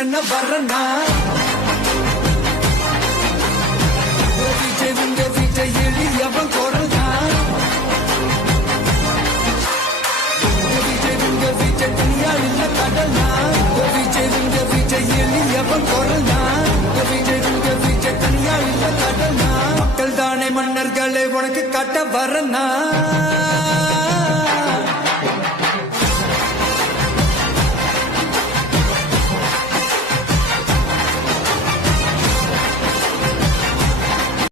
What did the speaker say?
என்ன வர்றனா விஜய் விங்க விஜய் எளியவன் குரல்னா விஜய் விங்க விஜய் தனியா இல்ல கடல்னா விஜய் விங்க விஜய் எளியவன் குரல்னா விஜய் விங்க விஜய் தனியா இல்ல கடல்னா மக்கள் தானே மன்னர்களே உனக்கு காட்ட வரனா